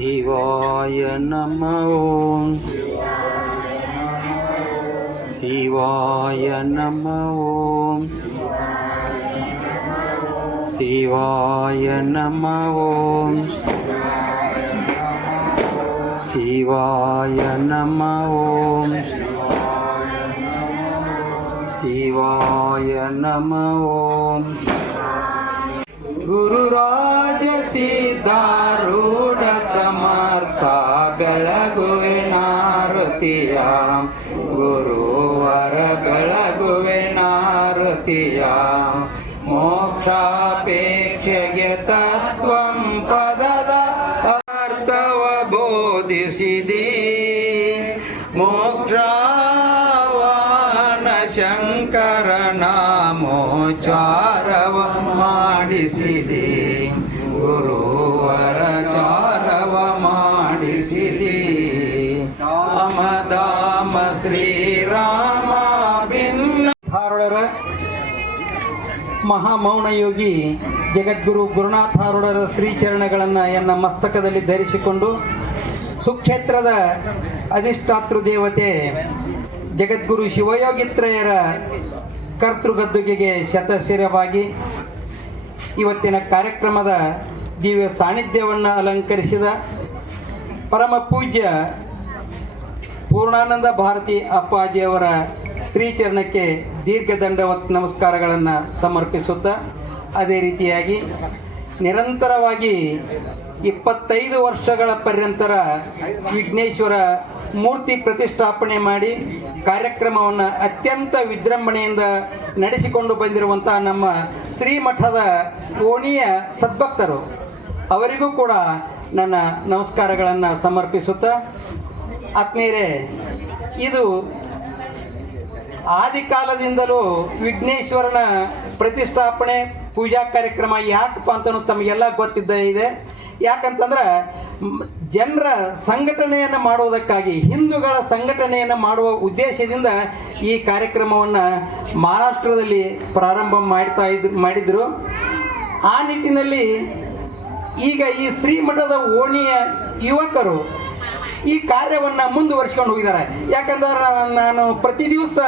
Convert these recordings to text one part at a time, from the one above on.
சிவாய நம. ஓம் சிவாய நம. ஓம் சிவாய நம. ஓம் சிவாய நம. ஓம் சிவாய நம. ஓம் குருராஜ சீதாரூட ಬೆಳಗುವೆ ನಾರುತಿಯ ಗುರುವರ ಬೆಳಗುವೆ ಮೋಕ್ಷಾಪೇಕ್ಷೆಗೆ ತತ್ವಂ ಪದದ ಅರ್ಥವ ಬೋಧಿಸಿದಿ. ಮೋಕ್ಷವಾನ ಶಂಕರನಾಮೋಚಾ ಶ್ರೀರಾಮ ಧಾರೊಳರ ಮಹಾಮೌನಯೋಗಿ ಜಗದ್ಗುರು ಗುರುನಾಥಾರೂಢರ ಶ್ರೀಚರಣಗಳನ್ನು ಎನ್ನ ಮಸ್ತಕದಲ್ಲಿ ಧರಿಸಿಕೊಂಡು ಸುಕ್ಷೇತ್ರದ ಅಧಿಷ್ಠಾತೃ ದೇವತೆ ಜಗದ್ಗುರು ಶಿವಯೋಗಿತ್ರಯರ ಕರ್ತೃಗದ್ದುಗೆಗೆ ಶತಶಿರವಾಗಿ ಇವತ್ತಿನ ಕಾರ್ಯಕ್ರಮದ ದಿವ್ಯ ಸಾನ್ನಿಧ್ಯವನ್ನು ಅಲಂಕರಿಸಿದ ಪರಮ ಪೂಜ್ಯ ಪೂರ್ಣಾನಂದ ಭಾರತಿ ಅಪ್ಪಾಜಿಯವರ ಶ್ರೀಚರಣಕ್ಕೆ ದೀರ್ಘ ದಂಡವತ್ ನಮಸ್ಕಾರಗಳನ್ನು ಸಮರ್ಪಿಸುತ್ತಾ, ಅದೇ ರೀತಿಯಾಗಿ ನಿರಂತರವಾಗಿ ಇಪ್ಪತ್ತೈದು ವರ್ಷಗಳ ಪರ್ಯಂತರ ವಿಘ್ನೇಶ್ವರ ಮೂರ್ತಿ ಪ್ರತಿಷ್ಠಾಪನೆ ಮಾಡಿ ಕಾರ್ಯಕ್ರಮವನ್ನು ಅತ್ಯಂತ ವಿಜೃಂಭಣೆಯಿಂದ ನಡೆಸಿಕೊಂಡು ಬಂದಿರುವಂತಹ ನಮ್ಮ ಶ್ರೀಮಠದ ಓಣಿಯ ಸದ್ಭಕ್ತರು, ಅವರಿಗೂ ಕೂಡ ನನ್ನ ನಮಸ್ಕಾರಗಳನ್ನು ಸಮರ್ಪಿಸುತ್ತಾ ಆತ್ಮೀಯರೇ, ಇದು ಆದಿಕಾಲದಿಂದಲೂ ವಿಘ್ನೇಶ್ವರನ ಪ್ರತಿಷ್ಠಾಪನೆ, ಪೂಜಾ ಕಾರ್ಯಕ್ರಮ ಯಾಕಪ್ಪ ಅಂತನೂ ತಮಗೆಲ್ಲ ಗೊತ್ತಿದ್ದ ಇದೆ. ಯಾಕಂತಂದ್ರೆ ಜನರ ಸಂಘಟನೆಯನ್ನು ಮಾಡುವುದಕ್ಕಾಗಿ, ಹಿಂದೂಗಳ ಸಂಘಟನೆಯನ್ನು ಮಾಡುವ ಉದ್ದೇಶದಿಂದ ಈ ಕಾರ್ಯಕ್ರಮವನ್ನು ಮಹಾರಾಷ್ಟ್ರದಲ್ಲಿ ಪ್ರಾರಂಭ ಮಾಡ್ತಾ ಇದ್, ಮಾಡಿದರು. ಆ ನಿಟ್ಟಿನಲ್ಲಿ ಈಗ ಈ ಶ್ರೀಮಠದ ಓಣಿಯ ಯುವಕರು ಈ ಕಾರ್ಯವನ್ನು ಮುಂದುವರಿಸ್ಕೊಂಡು ಹೋಗಿದ್ದಾರೆ. ಯಾಕಂದ್ರೆ ನಾನು ಪ್ರತಿ ದಿವಸ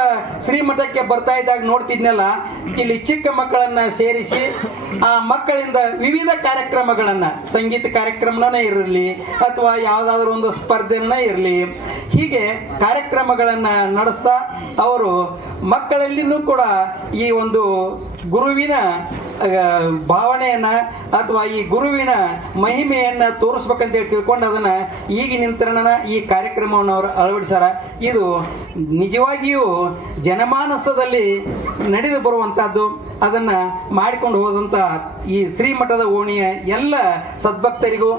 ಶ್ರೀಮಠಕ್ಕೆ ಬರ್ತಾ ಇದ್ದಾಗ ನೋಡ್ತಿದ್ನಲ್ಲ, ಇಲ್ಲಿ ಚಿಕ್ಕ ಮಕ್ಕಳನ್ನು ಸೇರಿಸಿ, ಆ ಮಕ್ಕಳಿಂದ ವಿವಿಧ ಕಾರ್ಯಕ್ರಮಗಳನ್ನು, ಸಂಗೀತ ಕಾರ್ಯಕ್ರಮನೇ ಇರಲಿ, ಅಥವಾ ಯಾವುದಾದ್ರೂ ಒಂದು ಸ್ಪರ್ಧೆನೇ ಇರಲಿ, ಹೀಗೆ ಕಾರ್ಯಕ್ರಮಗಳನ್ನು ನಡೆಸ್ತಾ, ಅವರು ಮಕ್ಕಳಲ್ಲಿನೂ ಕೂಡ ಈ ಒಂದು ಗುರುವಿನ ಭಾವನೆಯನ್ನ ಅಥವಾ ಈ ಗುರುವಿನ ಮಹಿಮೆಯನ್ನ ತೋರಿಸ್ಬೇಕಂತೇಳಿ ತಿಳ್ಕೊಂಡು ಅದನ್ನ ಈಗಿನಿಂದ ಈ ಕಾರ್ಯಕ್ರಮವನ್ನು ಅವರು ಅಳವಡಿಸಾರ ಇದು ನಿಜವಾಗಿಯೂ ಜನಮಾನಸದಲ್ಲಿ ನಡೆದು ಬರುವಂಥದ್ದು ಅದನ್ನ ಮಾಡಿಕೊಂಡು ಹೋದಂಥ ಈ ಶ್ರೀಮಠದ ಓಣಿಯ ಎಲ್ಲ ಸದ್ಭಕ್ತರಿಗೂ,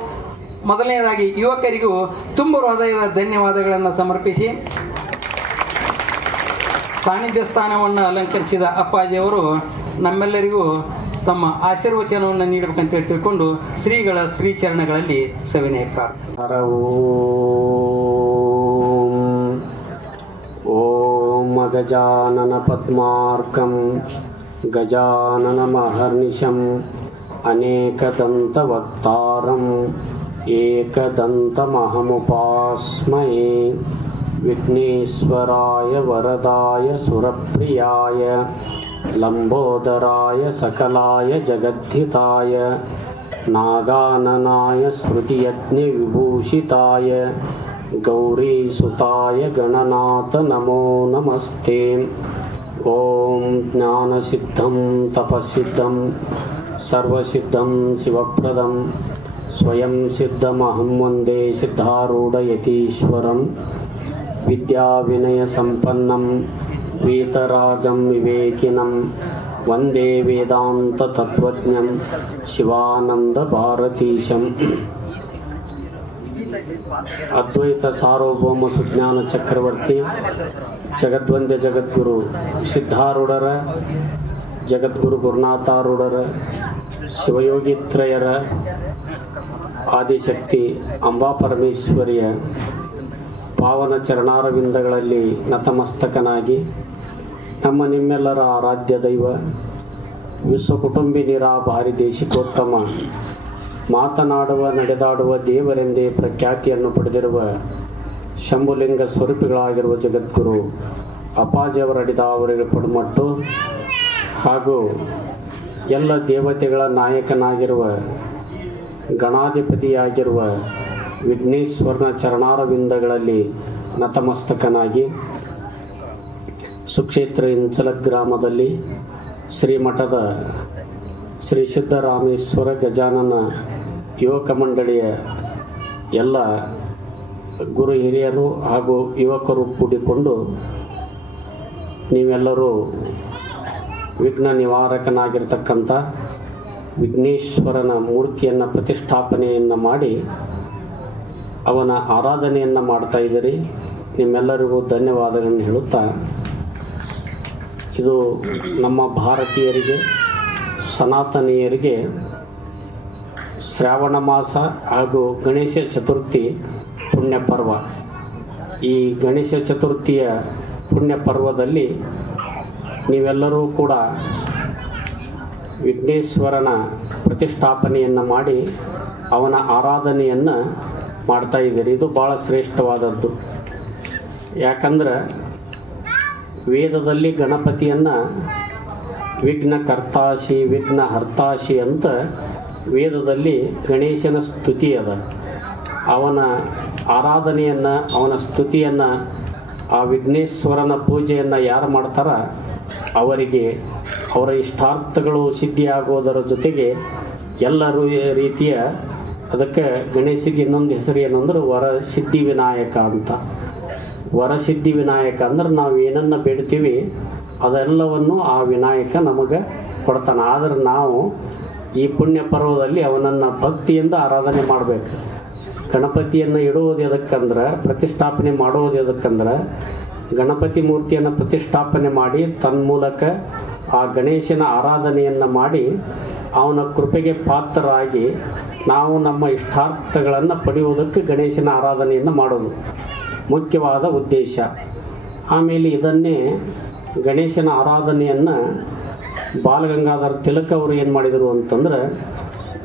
ಮೊದಲನೇದಾಗಿ ಯುವಕರಿಗೂ ತುಂಬ ಹೃದಯದ ಧನ್ಯವಾದಗಳನ್ನು ಸಮರ್ಪಿಸಿ. ಸಾನ್ನಿಧ್ಯ ಸ್ಥಾನವನ್ನು ಅಲಂಕರಿಸಿದ ಅಪ್ಪಾಜಿಯವರು ನಮ್ಮೆಲ್ಲರಿಗೂ ತಮ್ಮ ಆಶೀರ್ವಚನವನ್ನು ನೀಡಬೇಕಂತೇಳಿ ತಿಳ್ಕೊಂಡು ಶ್ರೀಗಳ ಶ್ರೀ ಚರಣಗಳಲ್ಲಿ ಸವಿನಯ ಪ್ರಾರ್ಥನೆ. ಓಂ. ಗಜಾನನ ಪದ್ಮಾರ್ಕಂ. ಗಜಾನನ ಮಹರ್ನಿಶಂ. ಅನೇಕದಂತವತ್ತಾರಂ ಏಕದಂತಮಹಮುಪಾಸ್ಮಯ. ವಿಘ್ನೇಶ್ವರಾಯ ವರದಾಯ ಸುರಪ್ರಿಯಾಯ. लम्बोदराय सकलाय जगद्धिताय नागाननाय श्रुतियज्ञविभूषिताय गौरीसुताय गणनाथ नमो नमस्ते ॐ ज्ञानसिद्धं तपःसिद्धं सर्वसिद्धं शिवप्रदं स्वयं सिद्धमहं वन्दे सिद्धारूढयतीश्वरं विद्याविनयसम्पन्नं वीतरागं विवेकिनं वन्दे वेदान्ततत्त्वज्ञं ಶಿವಾನಂದಭಾರತೀಶಂ ಅದ್ವೈತ ಸಾರ್ವಭೌಮ ಸುಜ್ಞಾನ ಚಕ್ರವರ್ತಿ ಜಗದ್ವಂದ್ಯ ಜಗದ್ಗುರು ಸಿದ್ಧಾರೂಢರ ಜಗದ್ಗುರು ಗುರುನಾಥಾರೂಢರ ಶಿವಯೋಗಿತ್ರಯರ ಆದಿಶಕ್ತಿ ಅಂಬಾ ಪರಮೇಶ್ವರಿಯ ಪಾವನ ಚರಣಾರವಿಂದಗಳಲ್ಲಿ ನತಮಸ್ತಕನಾಗಿ ನಮ್ಮ ನಿಮ್ಮೆಲ್ಲರ ಆರಾಧ್ಯ ದೈವ, ವಿಶ್ವ ಕುಟುಂಬಿ ನಿರಾಭಾರಿ ದೇಶಿಕೋತ್ತಮ, ಮಾತನಾಡುವ, ನಡೆದಾಡುವ ದೇವರೆಂದೇ ಪ್ರಖ್ಯಾತಿಯನ್ನು ಪಡೆದಿರುವ ಶಂಭುಲಿಂಗ ಸ್ವರೂಪಿಗಳಾಗಿರುವ ಜಗದ್ಗುರು ಅಪ್ಪಾಜಿಯವರಡಿದ ಅವರಿಗೆ ಪಡುಮಟ್ಟು ಹಾಗೂ ಎಲ್ಲ ದೇವತೆಗಳ ನಾಯಕನಾಗಿರುವ ಗಣಾಧಿಪತಿಯಾಗಿರುವ ವಿಘ್ನೇಶ್ವರನ ಚರಣಾರವಿಂದಗಳಲ್ಲಿ ನತಮಸ್ತಕನಾಗಿ ಸುಕ್ಷೇತ್ರ ಇಂಚಲ ಗ್ರಾಮದಲ್ಲಿ ಶ್ರೀಮಠದ ಶ್ರೀ ಸಿದ್ದರಾಮೇಶ್ವರ ಗಜಾನನ ಯುವಕ ಮಂಡಳಿಯ ಎಲ್ಲ ಗುರು ಹಿರಿಯರು ಹಾಗೂ ಯುವಕರು ಕೂಡಿಕೊಂಡು ನೀವೆಲ್ಲರೂ ವಿಘ್ನ ನಿವಾರಕನಾಗಿರ್ತಕ್ಕಂಥ ವಿಘ್ನೇಶ್ವರನ ಮೂರ್ತಿಯನ್ನು ಪ್ರತಿಷ್ಠಾಪನೆಯನ್ನು ಮಾಡಿ ಅವನ ಆರಾಧನೆಯನ್ನು ಮಾಡ್ತಾ ಇದ್ದೀರಿ. ನಿಮ್ಮೆಲ್ಲರಿಗೂ ಧನ್ಯವಾದಗಳನ್ನು ಹೇಳುತ್ತಾ ಇದು ನಮ್ಮ ಭಾರತೀಯರಿಗೆ, ಸನಾತನೀಯರಿಗೆ ಶ್ರಾವಣ ಮಾಸ ಹಾಗೂ ಗಣೇಶ ಚತುರ್ಥಿ ಪುಣ್ಯ ಪರ್ವ. ಈ ಗಣೇಶ ಚತುರ್ಥಿಯ ಪುಣ್ಯ ಪರ್ವದಲ್ಲಿ ನೀವೆಲ್ಲರೂ ಕೂಡ ವಿಘ್ನೇಶ್ವರನ ಪ್ರತಿಷ್ಠಾಪನೆಯನ್ನು ಮಾಡಿ ಅವನ ಆರಾಧನೆಯನ್ನು ಮಾಡ್ತಾಯಿದ್ದೀರಿ ಇದು ಭಾಳ ಶ್ರೇಷ್ಠವಾದದ್ದು. ಯಾಕಂದ್ರೆ ವೇದದಲ್ಲಿ ಗಣಪತಿಯನ್ನು ವಿಘ್ನ ಕರ್ತಾಶಿ, ವಿಘ್ನ ಹರ್ತಾಶಿ ಅಂತ ವೇದದಲ್ಲಿ ಗಣೇಶನ ಸ್ತುತಿ ಅದ. ಅವನ ಆರಾಧನೆಯನ್ನು, ಅವನ ಸ್ತುತಿಯನ್ನು, ಆ ವಿಘ್ನೇಶ್ವರನ ಪೂಜೆಯನ್ನು ಯಾರು ಮಾಡ್ತಾರ? ಅವರಿಗೆ ಅವರ ಇಷ್ಟಾರ್ಥಗಳು ಸಿದ್ಧಿಯಾಗೋದರ ಜೊತೆಗೆ ಎಲ್ಲರೂ ರೀತಿಯ ಅದಕ್ಕೆ ಗಣೇಶಿಗೆ ಇನ್ನೊಂದು ಹೆಸರು ಏನು ಅಂದ್ರೆ ವರ ಸಿದ್ಧಿ ವಿನಾಯಕ ಅಂತ. ವರಸಿದ್ಧಿ ವಿನಾಯಕ ಅಂದ್ರೆ ನಾವು ಏನನ್ನ ಬೇಡ್ತೀವಿ ಅದೆಲ್ಲವನ್ನು ಆ ವಿನಾಯಕ ನಮಗೆ ಕೊಡ್ತಾನೆ. ಆದ್ರೆ ನಾವು ಈ ಪುಣ್ಯ ಪರ್ವದಲ್ಲಿ ಅವನನ್ನು ಭಕ್ತಿಯಿಂದ ಆರಾಧನೆ ಮಾಡಬೇಕು. ಗಣಪತಿಯನ್ನು ಇಡುವುದು ಎದಕ್ಕಂದ್ರೆ, ಪ್ರತಿಷ್ಠಾಪನೆ ಮಾಡುವುದು ಎದಕ್ಕಂದ್ರೆ, ಗಣಪತಿ ಮೂರ್ತಿಯನ್ನು ಪ್ರತಿಷ್ಠಾಪನೆ ಮಾಡಿ ತನ್ಮೂಲಕ ಆ ಗಣೇಶನ ಆರಾಧನೆಯನ್ನು ಮಾಡಿ ಅವನ ಕೃಪೆಗೆ ಪಾತ್ರರಾಗಿ ನಾವು ನಮ್ಮ ಇಷ್ಟಾರ್ಥಗಳನ್ನು ಪಡೆಯುವುದಕ್ಕೆ ಗಣೇಶನ ಆರಾಧನೆಯನ್ನು ಮಾಡೋದು. ಮುಖ್ಯವಾದ ಉದ್ದೇಶ. ಆಮೇಲೆ ಇದನ್ನೇ ಗಣೇಶನ ಆರಾಧನೆಯನ್ನು ಬಾಲಗಂಗಾಧರ್ ತಿಲಕ್ ಅವರು ಏನು ಮಾಡಿದರು ಅಂತಂದ್ರೆ,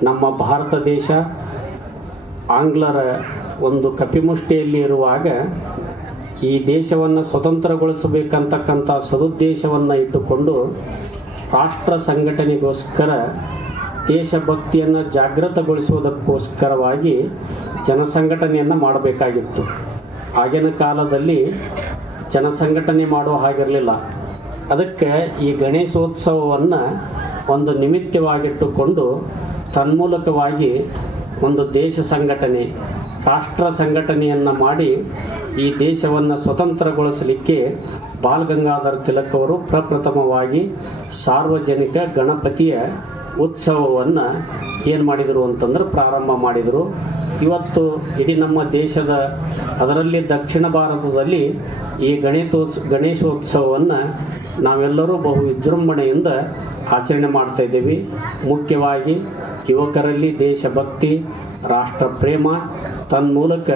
ನಮ್ಮ ಭಾರತ ದೇಶ ಆಂಗ್ಲರ ಒಂದು ಕಪಿಮುಷ್ಟಿಯಲ್ಲಿ ಇರುವಾಗ ಈ ದೇಶವನ್ನು ಸ್ವತಂತ್ರಗೊಳಿಸಬೇಕಂತಕ್ಕಂಥ ಸದುದ್ದೇಶವನ್ನು ಇಟ್ಟುಕೊಂಡು ರಾಷ್ಟ್ರ ಸಂಘಟನೆಗೋಸ್ಕರ ದೇಶಭಕ್ತಿಯನ್ನು ಜಾಗೃತಗೊಳಿಸುವುದಕ್ಕೋಸ್ಕರವಾಗಿ ಜನಸಂಘಟನೆಯನ್ನು ಮಾಡಬೇಕಾಗಿತ್ತು. ಆಗಿನ ಕಾಲದಲ್ಲಿ ಜನಸಂಘಟನೆ ಮಾಡೋ ಹಾಗಿರಲಿಲ್ಲ. ಅದಕ್ಕೆ ಈ ಗಣೇಶೋತ್ಸವವನ್ನು ಒಂದು ನಿಮಿತ್ತವಾಗಿಟ್ಟುಕೊಂಡು ತನ್ಮೂಲಕವಾಗಿ ಒಂದು ದೇಶ ಸಂಘಟನೆ, ರಾಷ್ಟ್ರ ಸಂಘಟನೆಯನ್ನು ಮಾಡಿ ಈ ದೇಶವನ್ನು ಸ್ವತಂತ್ರಗೊಳಿಸಲಿಕ್ಕೆ ಬಾಲ್ ಗಂಗಾಧರ ತಿಲಕ್ ಅವರು ಪ್ರಪ್ರಥಮವಾಗಿ ಸಾರ್ವಜನಿಕ ಗಣಪತಿಯ ಉತ್ಸವವನ್ನು ಏನು ಮಾಡಿದರು ಅಂತಂದ್ರೆ ಪ್ರಾರಂಭ ಮಾಡಿದರು. ಇವತ್ತು ಇಡೀ ನಮ್ಮ ದೇಶದ, ಅದರಲ್ಲಿ ದಕ್ಷಿಣ ಭಾರತದಲ್ಲಿ ಈ ಗಣೇಶೋತ್ಸ ಗಣೇಶೋತ್ಸವವನ್ನು ನಾವೆಲ್ಲರೂ ಬಹು ವಿಜೃಂಭಣೆಯಿಂದ ಆಚರಣೆ ಮಾಡ್ತಾ ಇದ್ದೀವಿ. ಮುಖ್ಯವಾಗಿ ಯುವಕರಲ್ಲಿ ದೇಶಭಕ್ತಿ, ರಾಷ್ಟ್ರ ಪ್ರೇಮ, ತನ್ಮೂಲಕ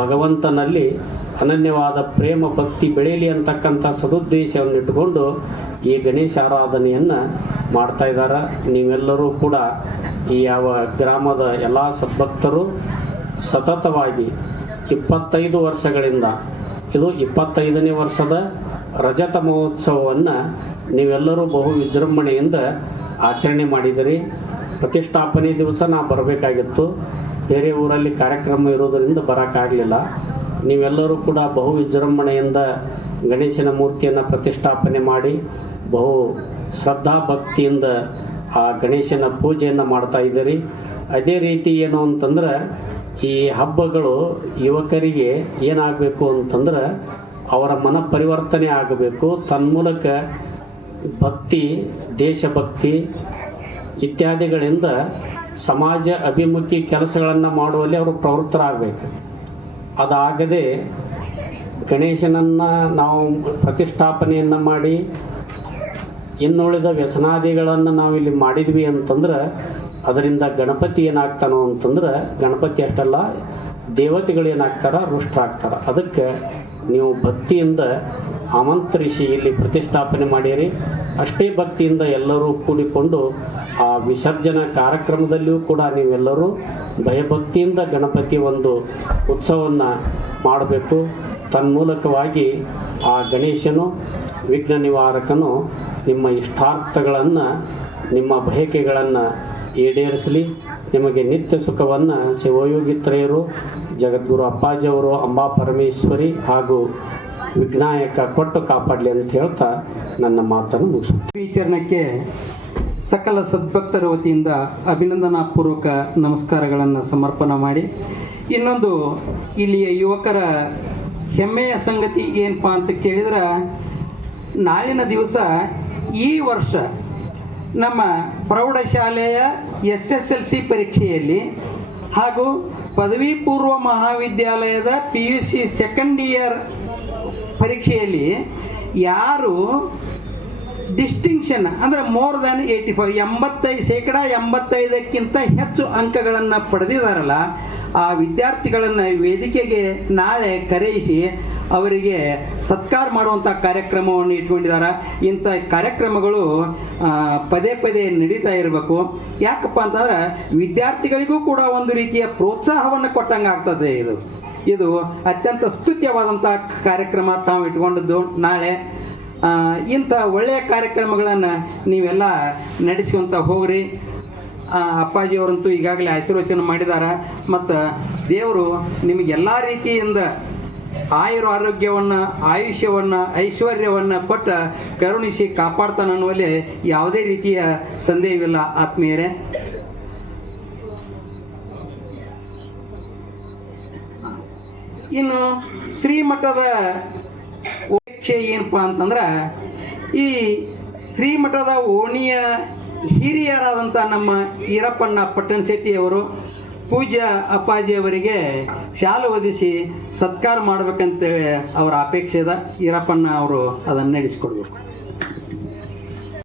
ಭಗವಂತನಲ್ಲಿ ಅನನ್ಯವಾದ ಪ್ರೇಮ ಭಕ್ತಿ ಬೆಳೆಯಲಿ ಅಂತಕ್ಕಂಥ ಸದುದ್ದೇಶವನ್ನು ಇಟ್ಟುಕೊಂಡು ಈ ಗಣೇಶ ಆರಾಧನೆಯನ್ನು ಮಾಡ್ತಾ ಇದ್ದಾರೆ. ನೀವೆಲ್ಲರೂ ಕೂಡ ಈ ಯಾವ ಗ್ರಾಮದ ಎಲ್ಲ ಸದ್ಭಕ್ತರು ಸತತವಾಗಿ ಇಪ್ಪತ್ತೈದು ವರ್ಷಗಳಿಂದ, ಇದು ಇಪ್ಪತ್ತೈದನೇ ವರ್ಷದ ರಜತ ಮಹೋತ್ಸವವನ್ನು ನೀವೆಲ್ಲರೂ ಬಹು ವಿಜೃಂಭಣೆಯಿಂದ ಆಚರಣೆ ಮಾಡಿದಿರಿ. ಪ್ರತಿಷ್ಠಾಪನೆ ದಿವಸ ನಾ ಬರಬೇಕಾಗಿತ್ತು. ಬೇರೆ ಊರಲ್ಲಿ ಕಾರ್ಯಕ್ರಮ ಇರೋದರಿಂದ ಬರೋಕ್ಕಾಗಲಿಲ್ಲ ನೀವೆಲ್ಲರೂ ಕೂಡ ಬಹು ವಿಜೃಂಭಣೆಯಿಂದ ಗಣೇಶನ ಮೂರ್ತಿಯನ್ನು ಪ್ರತಿಷ್ಠಾಪನೆ ಮಾಡಿ, ಬಹು ಶ್ರದ್ಧಾ ಭಕ್ತಿಯಿಂದ ಆ ಗಣೇಶನ ಪೂಜೆಯನ್ನು ಮಾಡ್ತಾ ಇದ್ದೀರಿ. ಅದೇ ರೀತಿ ಏನು ಅಂತಂದ್ರೆ, ಈ ಹಬ್ಬಗಳು ಯುವಕರಿಗೆ ಏನಾಗಬೇಕು ಅಂತಂದ್ರೆ, ಅವರ ಮನ ಪರಿವರ್ತನೆ ಆಗಬೇಕು. ತನ್ಮೂಲಕ ಭಕ್ತಿ, ದೇಶಭಕ್ತಿ ಇತ್ಯಾದಿಗಳಿಂದ ಸಮಾಜ ಅಭಿಮುಖಿ ಕೆಲಸಗಳನ್ನು ಮಾಡುವಲ್ಲಿ ಅವರು ಪ್ರವೃತ್ತರಾಗಬೇಕು. ಅದಾಗದೆ ಗಣೇಶನನ್ನು ನಾವು ಪ್ರತಿಷ್ಠಾಪನೆಯನ್ನು ಮಾಡಿ ಇನ್ನುಳಿದ ವ್ಯಸನಾದಿಗಳನ್ನು ನಾವಿಲ್ಲಿ ಮಾಡಿದ್ವಿ ಅಂತಂದ್ರೆ ಅದರಿಂದ ಗಣಪತಿ ಏನಾಗ್ತಾನೋ ಅಂತಂದ್ರೆ ಗಣಪತಿ ಅಷ್ಟಲ್ಲ, ದೇವತೆಗಳು ಏನಾಗ್ತಾರ ರುಷ್ಟರಾಗ್ತಾರ ಅದಕ್ಕೆ ನೀವು ಭಕ್ತಿಯಿಂದ ಆಮಂತ್ರಿಸಿ ಇಲ್ಲಿ ಪ್ರತಿಷ್ಠಾಪನೆ ಮಾಡಿರಿ. ಅಷ್ಟೇ ಭಕ್ತಿಯಿಂದ ಎಲ್ಲರೂ ಕೂಡಿಕೊಂಡು ಆ ವಿಸರ್ಜನಾ ಕಾರ್ಯಕ್ರಮದಲ್ಲಿಯೂ ಕೂಡ ನೀವೆಲ್ಲರೂ ಭಯಭಕ್ತಿಯಿಂದ ಗಣಪತಿ ಒಂದು ಉತ್ಸವವನ್ನು ಮಾಡಬೇಕು. ತನ್ಮೂಲಕವಾಗಿ ಆ ಗಣೇಶನು, ವಿಘ್ನ ನಿವಾರಕನು ನಿಮ್ಮ ಇಷ್ಟಾರ್ಥಗಳನ್ನು, ನಿಮ್ಮ ಬಯಕೆಗಳನ್ನು ಈಡೇರಿಸಲಿ. ನಿಮಗೆ ನಿತ್ಯ ಸುಖವನ್ನು ಶಿವಯೋಗಿತ್ರಯರು, ಜಗದ್ಗುರು ಅಪ್ಪಾಜಿಯವರು, ಅಂಬಾ ಪರಮೇಶ್ವರಿ ಹಾಗೂ ವಿಘ್ನಾಯಕ ಕೊಟ್ಟು ಕಾಪಾಡಲಿ ಅಂತ ಹೇಳ್ತಾ ನನ್ನ ಮಾತನ್ನು ಮುಗಿಸ್ತೀನಿ ಶ್ರೀಚರಣಕ್ಕೆ ಸಕಲ ಸದ್ಭಕ್ತರ ವತಿಯಿಂದ ಅಭಿನಂದನಾ ಪೂರ್ವಕ ನಮಸ್ಕಾರಗಳನ್ನು ಸಮರ್ಪಣೆ ಮಾಡಿ. ಇನ್ನೊಂದು ಇಲ್ಲಿಯ ಯುವಕರ ಹೆಮ್ಮೆಯ ಸಂಗತಿ ಏನಪ್ಪಾ ಅಂತ ಕೇಳಿದ್ರೆ, ನಾಳಿನ ದಿವಸ ಈ ವರ್ಷ ನಮ್ಮ ಪ್ರೌಢಶಾಲೆಯ ಎಸ್ ಎಸ್ ಎಲ್ ಸಿ ಪರೀಕ್ಷೆಯಲ್ಲಿ ಹಾಗೂ ಪದವಿ ಪೂರ್ವ ಮಹಾವಿದ್ಯಾಲಯದ P U C second year ಪರೀಕ್ಷೆಯಲ್ಲಿ ಯಾರು ಡಿಸ್ಟಿಂಕ್ಷನ್ ಅಂದರೆ ಮೋರ್ ದ್ಯಾನ್ ಏಯ್ಟಿ ಫೈವ್, ಎಂಬತ್ತೈದು ಶೇಕಡ ಎಂಬತ್ತೈದಕ್ಕಿಂತ ಹೆಚ್ಚು ಅಂಕಗಳನ್ನು ಪಡೆದಿದ್ದಾರಲ್ಲ, ಆ ವಿದ್ಯಾರ್ಥಿಗಳನ್ನು ವೇದಿಕೆಗೆ ನಾಳೆ ಕರೆಯಿಸಿ ಅವರಿಗೆ ಸತ್ಕಾರ ಮಾಡುವಂಥ ಕಾರ್ಯಕ್ರಮವನ್ನು ಇಟ್ಕೊಂಡಿದ್ದಾರೆ. ಇಂಥ ಕಾರ್ಯಕ್ರಮಗಳು ಪದೇ ಪದೇ ನಡೀತಾ ಇರಬೇಕು. ಯಾಕಪ್ಪ ಅಂತಂದ್ರೆ ವಿದ್ಯಾರ್ಥಿಗಳಿಗೂ ಕೂಡ ಒಂದು ರೀತಿಯ ಪ್ರೋತ್ಸಾಹವನ್ನು ಕೊಟ್ಟಂಗೆ ಆಗ್ತದೆ ಇದು. ಇದು ಅತ್ಯಂತ ಸ್ತುತ್ಯವಾದಂಥ ಕಾರ್ಯಕ್ರಮ ತಾವು ಇಟ್ಕೊಂಡಿದ್ದು ನಾಳೆ. ಇಂಥ ಒಳ್ಳೆಯ ಕಾರ್ಯಕ್ರಮಗಳನ್ನು ನೀವೆಲ್ಲ ನಡೆಸ್ಕೊಂತ ಹೋಗ್ರಿ. ಅಪ್ಪಾಜಿಯವರಂತೂ ಈಗಾಗಲೇ ಆಶೀರ್ವಚನ ಮಾಡಿದ್ದಾರೆ. ಮತ್ತು ದೇವರು ನಿಮಗೆಲ್ಲ ರೀತಿಯಿಂದ ಆಯುರ ಆರೋಗ್ಯವನ್ನ, ಆಯುಷ್ಯವನ್ನ, ಐಶ್ವರ್ಯವನ್ನ ಕೊಟ್ಟ ಕರುಣಿಸಿ ಕಾಪಾಡ್ತಾನ ಅನ್ನುವಲ್ಲಿ ಯಾವುದೇ ರೀತಿಯ ಸಂದೇಹವಿಲ್ಲ. ಆತ್ಮೀಯರೇ, ಇನ್ನು ಶ್ರೀಮಠದ ಉಪೇಕ್ಷೆ ಏನಪ್ಪ ಅಂತಂದ್ರೆ, ಈ ಶ್ರೀಮಠದ ಓಣಿಯ ಹಿರಿಯರಾದಂಥ ನಮ್ಮ ಈರಪ್ಪಣ್ಣ ಪಟ್ಟಣ ಶೆಟ್ಟಿಯವರು ಪೂಜ್ಯ ಅಪ್ಪಾಜಿಯವರಿಗೆ ಶಾಲು ಒದಿಸಿ ಸತ್ಕಾರ ಮಾಡ್ಬೇಕಂತೇಳಿ ಅವರ ಅಪೇಕ್ಷೆ ಇದೆ ಈರಪ್ಪನ ಅವರು ಅದನ್ನು ನಡೆಸ್ಕೊಡ್ಬೇಕು